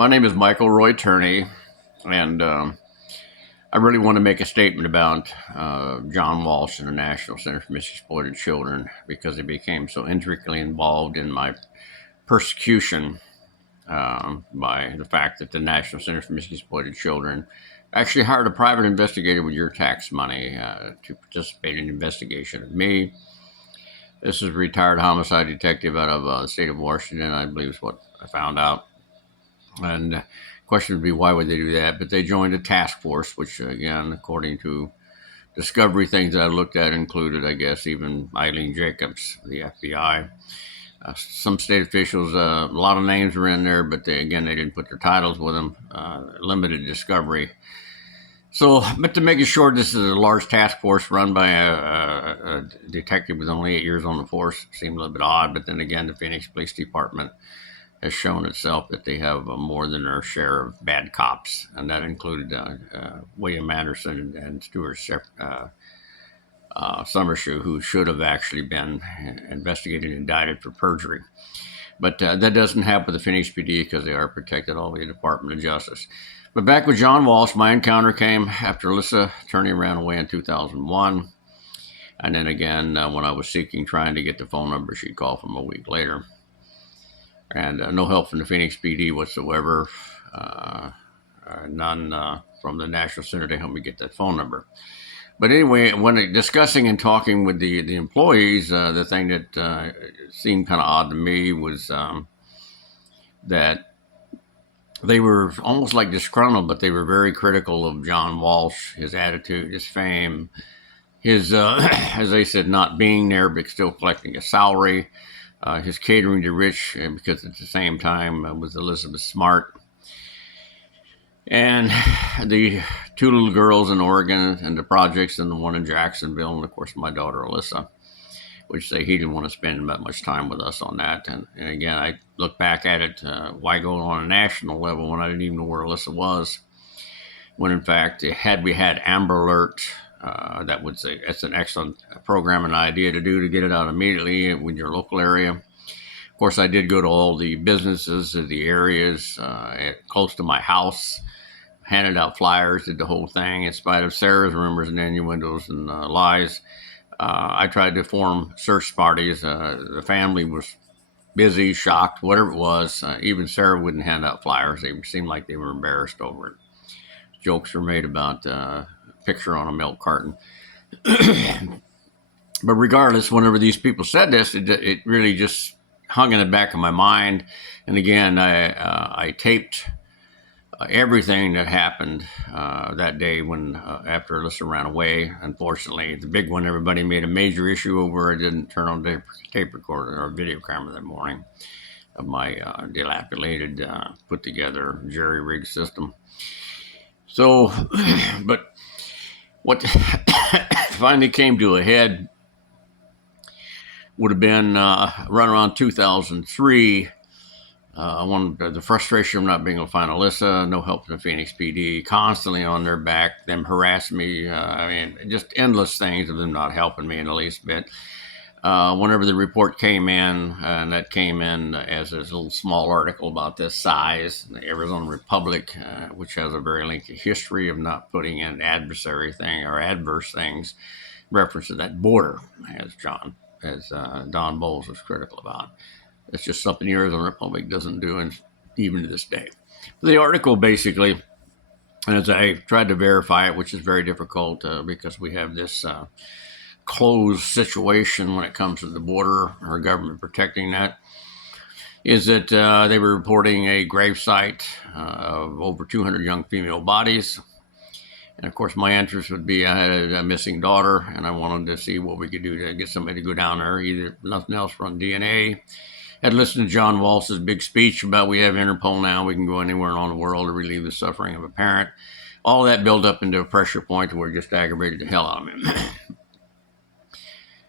My name is Michael Roy Turney, and I really want to make a statement about John Walsh and the National Center for Missing Exploited Children because he became so intricately involved in my persecution by the fact that the National Center for Missing Exploited Children actually hired a private investigator with your tax money to participate in an investigation of me. This is a retired homicide detective out of the state of Washington, I believe is what I found out. And the question would be, why would they do that? But they joined a task force, which, again, according to discovery things that I looked at, included, I guess, even Eileen Jacobs, the FBI. Some state officials, a lot of names were in there, but they didn't put their titles with them. Limited discovery. So, but to make it short, this is a large task force run by a detective with only 8 years on the force. Seemed a little bit odd, but then again, the Phoenix Police Department has shown itself that they have more than their share of bad cops, and that included William Anderson and Stuart Summershoe, who should have actually been investigated and indicted for perjury. But that doesn't happen with the Phoenix PD because they are protected all the Department of Justice. But back with John Walsh, my encounter came after Alyssa Turney ran away in 2001. And then again, when I was trying to get the phone number, she'd call from a week later. And no help from the Phoenix PD whatsoever. None from the National Center to help me get that phone number. But anyway, when discussing and talking with the employees, the thing that seemed kind of odd to me was that they were almost like disgruntled, but they were very critical of John Walsh, his attitude, his fame, his, as they said, not being there but still collecting a salary. His catering to rich, because at the same time was Elizabeth Smart. And the two little girls in Oregon and the projects and the one in Jacksonville, and of course my daughter Alyssa, which he didn't want to spend that much time with us on that. And again, I look back at it, why go on a national level when I didn't even know where Alyssa was? When in fact, had we had Amber Alert, that's an excellent program and idea to do to get it out immediately in your local area. Of course, I did go to all the businesses of the areas close to my house, handed out flyers, did the whole thing in spite of Sarah's rumors and innuendos and lies. I tried to form search parties. The family was busy, shocked, whatever it was. Even Sarah wouldn't hand out flyers. They seemed like they were embarrassed over it. Jokes were made about a picture on a milk carton. But regardless, whenever these people said this, it really just hung in the back of my mind. And again, I taped everything that happened that day when after Alyssa ran away. Unfortunately, the big one everybody made a major issue over. I didn't turn on the tape recorder or video camera that morning of my dilapidated, put together jerry rig system. So, but what finally came to a head would have been right around 2003. The frustration of not being able to find Alyssa, no help from the Phoenix PD, constantly on their back, them harassing me. Just endless things of them not helping me in the least bit. Whenever the report came in, and that came in as a little small article about this size, the Arizona Republic, which has a very lengthy history of not putting in adversary thing or adverse things, reference to that border, as Don Bowles was critical about. It's just something the Arizona Republic doesn't do, and even to this day. The article basically, as I tried to verify it, which is very difficult because we have this closed situation when it comes to the border, our government protecting that, is that they were reporting a gravesite of over 200 young female bodies. And of course, my interest would be I had a missing daughter, and I wanted to see what we could do to get somebody to go down there, either nothing else, run DNA. I'd listened to John Walsh's big speech about we have Interpol now, we can go anywhere around the world to relieve the suffering of a parent. All that built up into a pressure point where it just aggravated the hell out of me.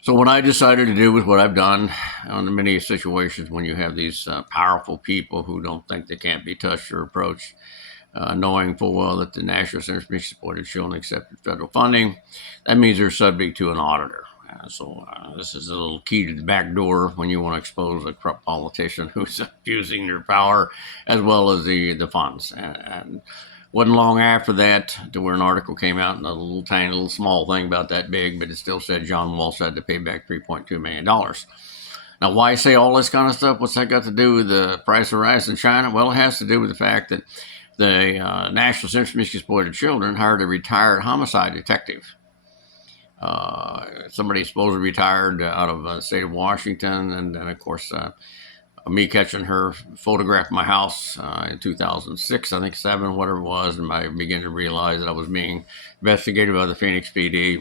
So what I decided to do was what I've done on many situations when you have these powerful people who don't think they can't be touched or approached, knowing full well that the National Center for Missing Exploited Children accepted federal funding. That means they're subject to an auditor. This is a little key to the back door when you want to expose a corrupt politician who's abusing their power as well as the funds. And wasn't long after that to where an article came out in a little tiny little small thing about that big, but it still said John Walsh had to pay back $3.2 million. Now, why say all this kind of stuff? What's that got to do with the price of rice in China? Well, it has to do with the fact that the National Center for Missing Exploited Children hired a retired homicide detective. Somebody supposedly retired out of the state of Washington, and then, of course, me catching her photograph my house in 2006, I think 7, whatever it was, and I began to realize that I was being investigated by the Phoenix PD.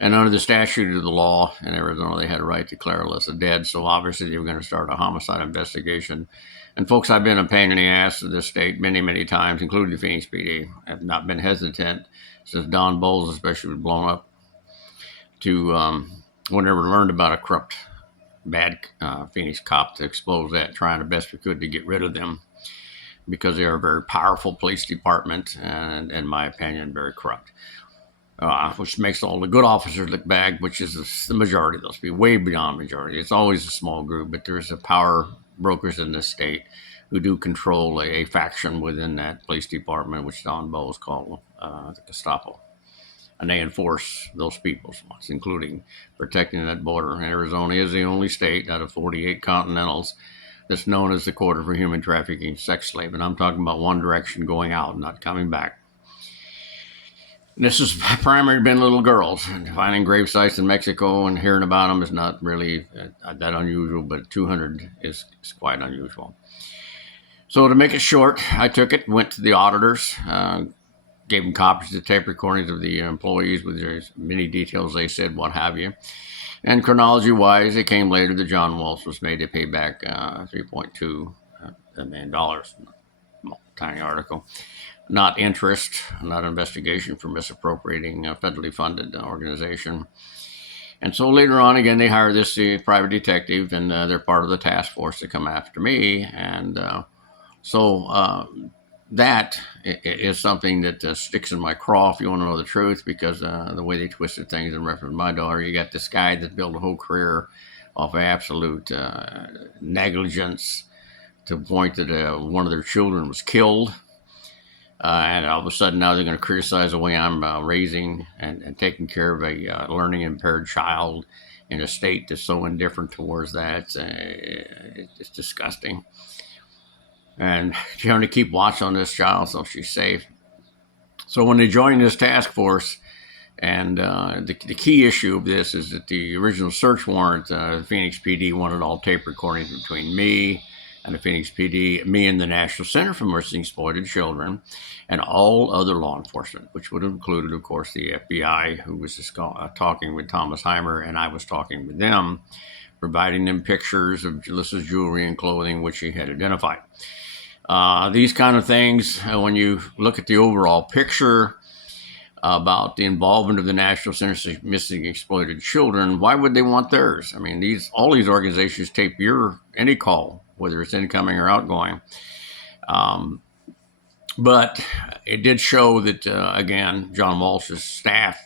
And under the statute of the law in Arizona, they had a right to declare Alyssa dead. So obviously they were going to start a homicide investigation. And folks, I've been a pain in the ass of this state many, many times, including the Phoenix PD. I've not been hesitant since Don Bowles especially was blown up to whenever learned about a corrupt, bad Phoenix cop to expose that, trying the best we could to get rid of them because they are a very powerful police department and, in my opinion, very corrupt. Which makes all the good officers look bad, which is the majority of those people, way beyond majority. It's always a small group, but there's a power brokers in this state who do control a faction within that police department, which Don Bowles called the Gestapo. And they enforce those people's wants, including protecting that border. And Arizona is the only state out of 48 continentals that's known as the quarter for human trafficking sex slave. And I'm talking about one direction going out, not coming back. This has primarily been little girls. Finding grave sites in Mexico and hearing about them is not really that unusual, but 200 is quite unusual. So to make it short, I took it, went to the auditors, gave them copies of the tape recordings of the employees with as many details they said, what have you. And chronology-wise, it came later that John Walsh was made to pay back $3.2 million. Tiny article. Not interest, not investigation for misappropriating a federally funded organization. And so later on, again, they hire this private detective, and they're part of the task force to come after me. And that is something that sticks in my craw, if you want to know the truth, because the way they twisted things in reference to my daughter, you got this guy that built a whole career off of absolute negligence to the point that one of their children was killed. And all of a sudden now they're going to criticize the way I'm raising and taking care of a learning impaired child in a state that's so indifferent towards that. It's disgusting. And you're going to keep watch on this child so she's safe. So when they joined this task force, and the key issue of this is that the original search warrant, the Phoenix PD wanted all tape recordings between me and the Phoenix PD, me and the National Center for Missing Exploited Children, and all other law enforcement, which would have included, of course, the FBI, who was talking with Thomas Heimer, and I was talking with them, providing them pictures of Alyssa's jewelry and clothing, which he had identified. These kind of things, when you look at the overall picture about the involvement of the National Center for Missing Exploited Children, why would they want theirs? I mean, all these organizations tape any call, whether it's incoming or outgoing. But it did show that, again, John Walsh's staff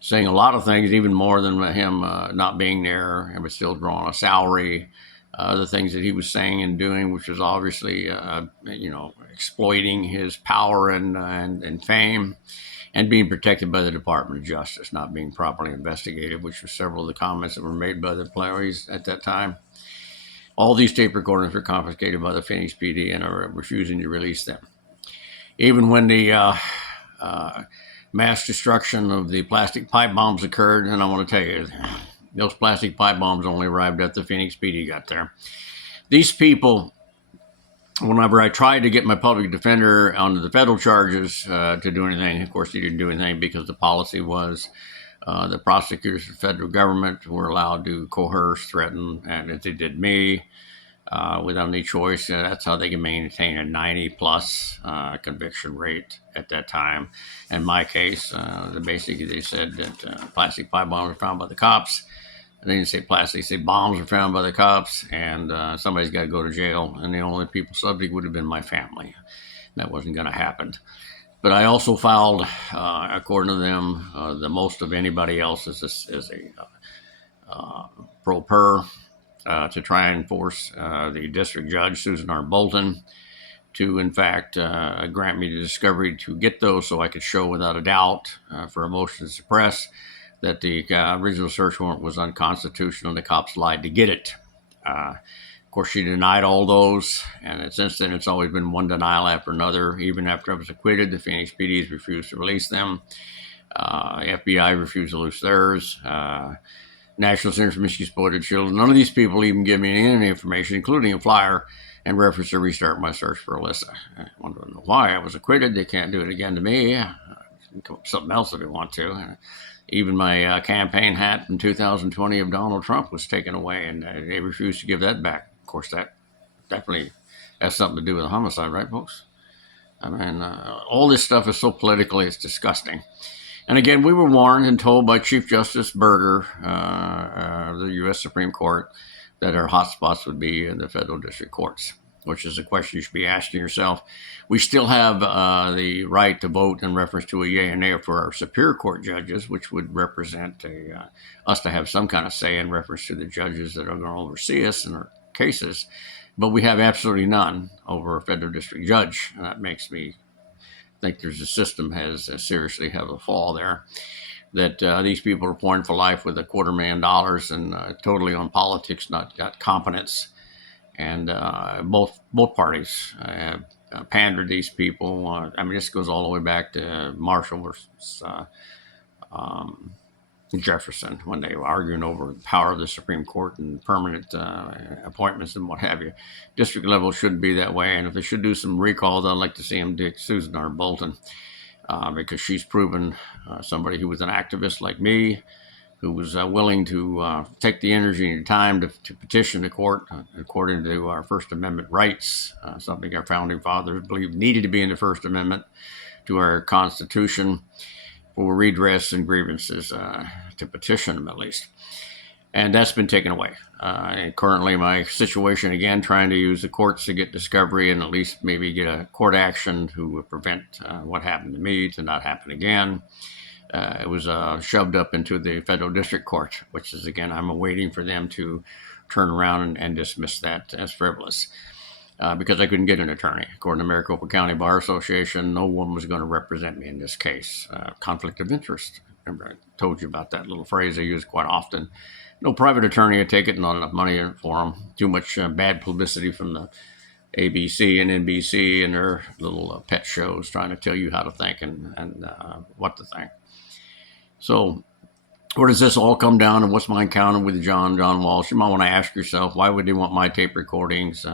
saying a lot of things, even more than him not being there, and was still drawing a salary. The things that he was saying and doing, which was obviously, exploiting his power and fame, and being protected by the Department of Justice, not being properly investigated, which were several of the comments that were made by the employees at that time. All these tape recordings were confiscated by the Phoenix PD and are refusing to release them. Even when the mass destruction of the plastic pipe bombs occurred, and I want to tell you, those plastic pipe bombs only arrived after the Phoenix PD got there. These people, whenever I tried to get my public defender onto the federal charges to do anything, of course, he didn't do anything because the policy was the prosecutors of the federal government were allowed to coerce, threaten, and if they did me without any choice, that's how they can maintain a 90-plus conviction rate at that time. In my case, basically they said that plastic pipe bombs were found by the cops. They didn't say plastic, they say bombs were found by the cops, and somebody's got to go to jail. And the only people subject would have been my family. That wasn't going to happen. But I also filed, according to them, the most of anybody else is a pro per to try and force the district judge, Susan R. Bolton, to in fact grant me the discovery to get those so I could show without a doubt for a motion to suppress that the original search warrant was unconstitutional and the cops lied to get it. Of course, she denied all those, and since then it's always been one denial after another. Even after I was acquitted, the Phoenix PD has refused to release them. The FBI refused to release theirs. National Center for Missing Exploited Children. None of these people even give me any information, including a flyer and reference to restart my search for Alyssa. I wonder why I was acquitted. They can't do it again to me. Come up with something else if they want to. Even my campaign hat in 2020 of Donald Trump was taken away, and they refused to give that back. Of course, that definitely has something to do with a homicide, right, folks? I mean, all this stuff is so political, it's disgusting. And again, we were warned and told by Chief Justice Berger of the U.S. Supreme Court that our hotspots would be in the federal district courts, which is a question you should be asking yourself. We still have the right to vote in reference to a yea and nay for our Superior Court judges, which would represent us to have some kind of say in reference to the judges that are going to oversee us in our cases. But we have absolutely none over a federal district judge, and that makes me think there's a system has seriously have a flaw there. That these people are appointed for life with $250,000 and totally on politics, not got competence. And both parties have pandered these people. I mean, this goes all the way back to Marshall versus Jefferson when they were arguing over the power of the Supreme Court and permanent appointments and what have you. District level shouldn't be that way. And if they should do some recalls, I'd like to see them dig Susan R. Bolton because she's proven somebody who was an activist like me, who was willing to take the energy and time to petition the court according to our First Amendment rights, something our founding fathers believed needed to be in the First Amendment to our Constitution for redress and grievances, to petition them at least. And that's been taken away. And currently my situation, again, trying to use the courts to get discovery and at least maybe get a court action to prevent what happened to me to not happen again. It was shoved up into the federal district court, which is, again, I'm awaiting for them to turn around and dismiss that as frivolous because I couldn't get an attorney. According to Maricopa County Bar Association, no one was going to represent me in this case. Conflict of interest. Remember, I told you about that little phrase I use quite often. No private attorney would take it, not enough money for them. Too much bad publicity from the ABC and NBC and their little pet shows trying to tell you how to think and what to think. So where does this all come down, and what's my encounter with John Walsh? You might want to ask yourself, why would they want my tape recordings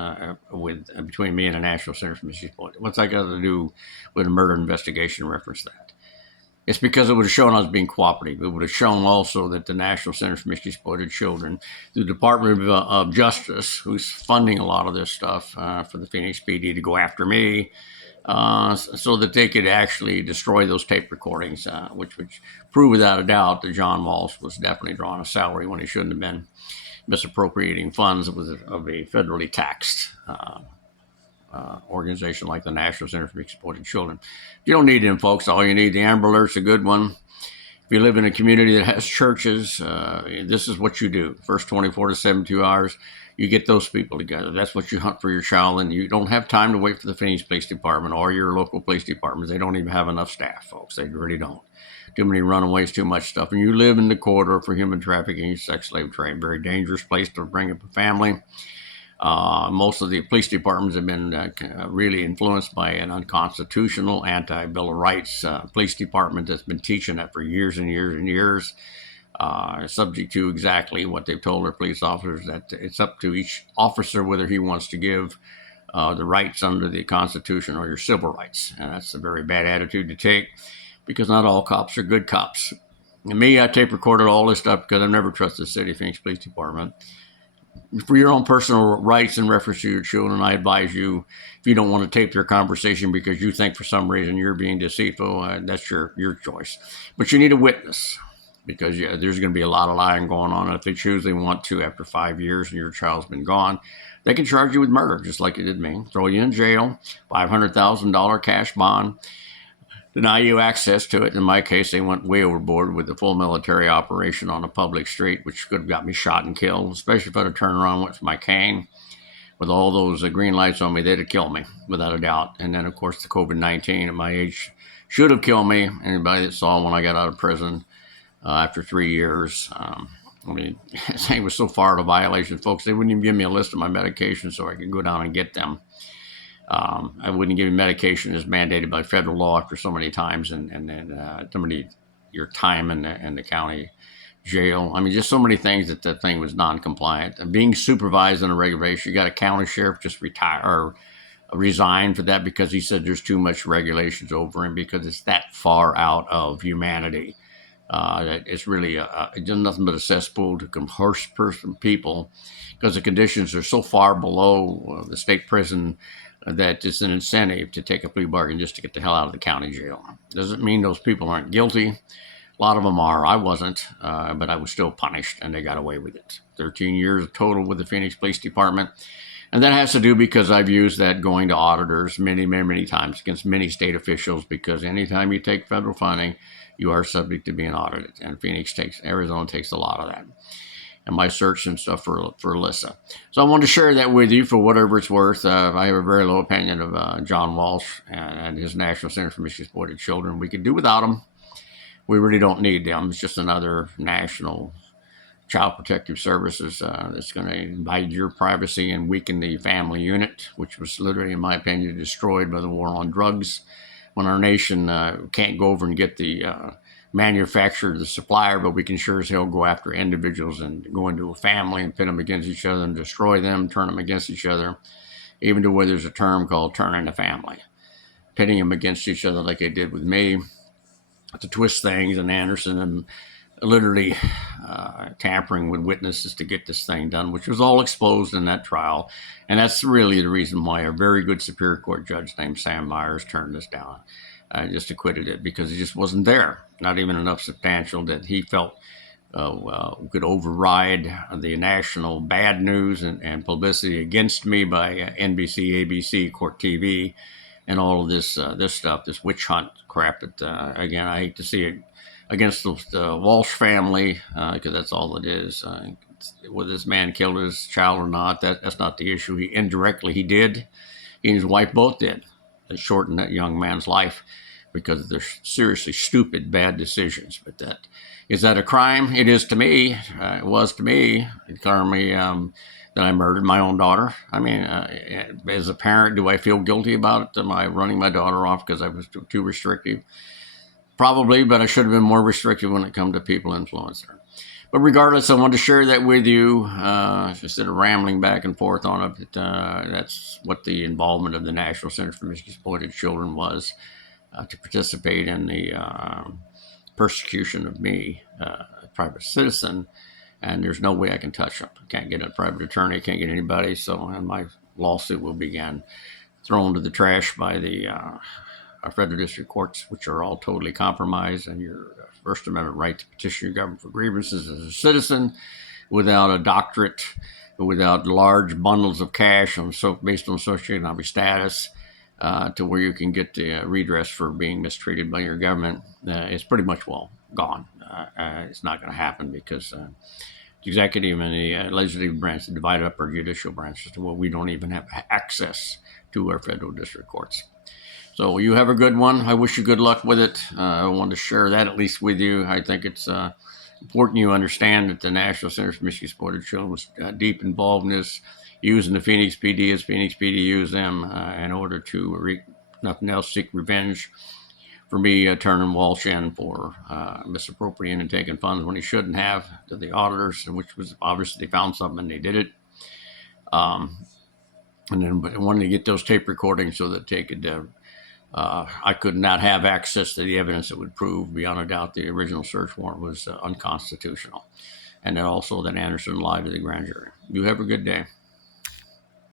between me and the National Center for Missing Exploited? What's that got to do with a murder investigation reference that? It's because it would have shown I was being cooperative. It would have shown also that the National Center for Missing Exploited Children, the Department of Justice, who's funding a lot of this stuff for the Phoenix PD to go after me, so that they could actually destroy those tape recordings, which would prove without a doubt that John Walsh was definitely drawing a salary when he shouldn't have been, misappropriating funds of a federally taxed organization like the National Center for Exploited Children. You don't need them, folks. All you need, the Amber Alert's a good one. If you live in a community that has churches, this is what you do. First 24 to 72 hours, you get those people together. That's what you hunt for your child, and you don't have time to wait for the Phoenix Police Department or your local police departments. They don't even have enough staff, folks. They really don't. Too many runaways, too much stuff. And you live in the corridor for human trafficking, sex slave trade. Very dangerous place to bring up a family. Most of the police departments have been really influenced by an unconstitutional anti-Bill of Rights police department that's been teaching that for years and years and years, subject to exactly what they've told their police officers, that it's up to each officer whether he wants to give the rights under the Constitution or your civil rights. And that's a very bad attitude to take because not all cops are good cops. And me, I tape recorded all this stuff because I've never trusted the City of Phoenix Police Department. For your own personal rights in reference to your children, I advise you, if you don't want to tape their conversation because you think for some reason you're being deceitful, that's your choice. But you need a witness because there's going to be a lot of lying going on. And if they choose they want to after 5 years and your child's been gone, they can charge you with murder, just like it did me. Throw you in jail, $500,000 cash bond. deny you access to it. In my case, they went way overboard with the full military operation on a public street, which could have got me shot and killed, especially if I'd have turned around with my cane. With all those green lights on me, they'd have killed me, without a doubt. And then, of course, the COVID-19 at my age should have killed me. Anybody that saw when I got out of prison after 3 years. I mean, it was so far out of violation, folks, they wouldn't even give me a list of my medications so I could go down and get them. I wouldn't give you medication as mandated by federal law after so many times, and so many your time in the county jail. I mean, just so many things that the thing was non-compliant. And being supervised on a regular basis, you got a county sheriff just retire or resign for that because he said there's too much regulations over him because it's that far out of humanity. That it's really it's nothing but a cesspool to coerce people because the conditions are so far below the state prison that it's an incentive to take a plea bargain just to get the hell out of the county jail. Doesn't mean those people aren't guilty. A lot of them are. I wasn't, but I was still punished, and they got away with it. 13 years total with the Phoenix Police Department. And that has to do because I've used that going to auditors many times against many state officials, because anytime you take federal funding, you are subject to being audited. And Arizona takes a lot of that. And my search and stuff for Alyssa. So I wanted to share that with you for whatever it's worth. I have a very low opinion of John Walsh and his National Center for Missing Exploited Children. We could do without them. We really don't need them. It's just another national child protective services that's going to invade your privacy and weaken the family unit, which was literally, in my opinion, destroyed by the war on drugs. When our nation can't go over and get the manufacturer, the supplier, but we can sure as hell go after individuals and go into a family and pit them against each other and destroy them, turn them against each other, even to where there's a term called turning a family, pitting them against each other like they did with me, to twist things, and Anderson, and literally tampering with witnesses to get this thing done, which was all exposed in that trial. And that's really the reason why a very good Superior Court judge named Sam Myers turned this down. Just acquitted it because it just wasn't there. Not even enough substantial that he felt could override the national bad news and publicity against me by NBC, ABC, Court TV, and all of this stuff, this witch hunt crap. That again, I hate to see it against the Walsh family because that's all it is. Whether this man killed his child or not, that's not the issue. He did. He and his wife both did. They shortened that young man's life because of their seriously stupid, bad decisions. But is that a crime? It is to me. It was to me. It caused me that I murdered my own daughter. I mean, as a parent, do I feel guilty about it? Am I running my daughter off because I was too restrictive? Probably, but I should have been more restrictive when it comes to people influencer. But regardless, I wanted to share that with you instead of rambling back and forth on it. That's what the involvement of the National Center for Missing Exploited Children was, to participate in the persecution of me, a private citizen, and there's no way I can touch them. I can't get a private attorney, can't get anybody, so and my lawsuit will be thrown to the trash by the our federal district courts, which are all totally compromised, and your First Amendment right to petition your government for grievances as a citizen without a doctorate, without large bundles of cash based on socioeconomic status, to where you can get the redress for being mistreated by your government. It's pretty much gone. It's not going to happen because the executive and the legislative branch divide up our judicial branches to where we don't even have access to our federal district courts. So you have a good one. I wish you good luck with it. I wanted to share that at least with you. I think it's important you understand that the National Center for Missing Exploited Children was deep involved in this, using the Phoenix PD as Phoenix PD used them in order to, nothing else, seek revenge for me turning Walsh in for misappropriating and taking funds when he shouldn't have to the auditors, which was obviously they found something and they did it. And then wanted to get those tape recordings so that they could I could not have access to the evidence that would prove beyond a doubt the original search warrant was unconstitutional. And then also that Anderson lied to the grand jury. You have a good day.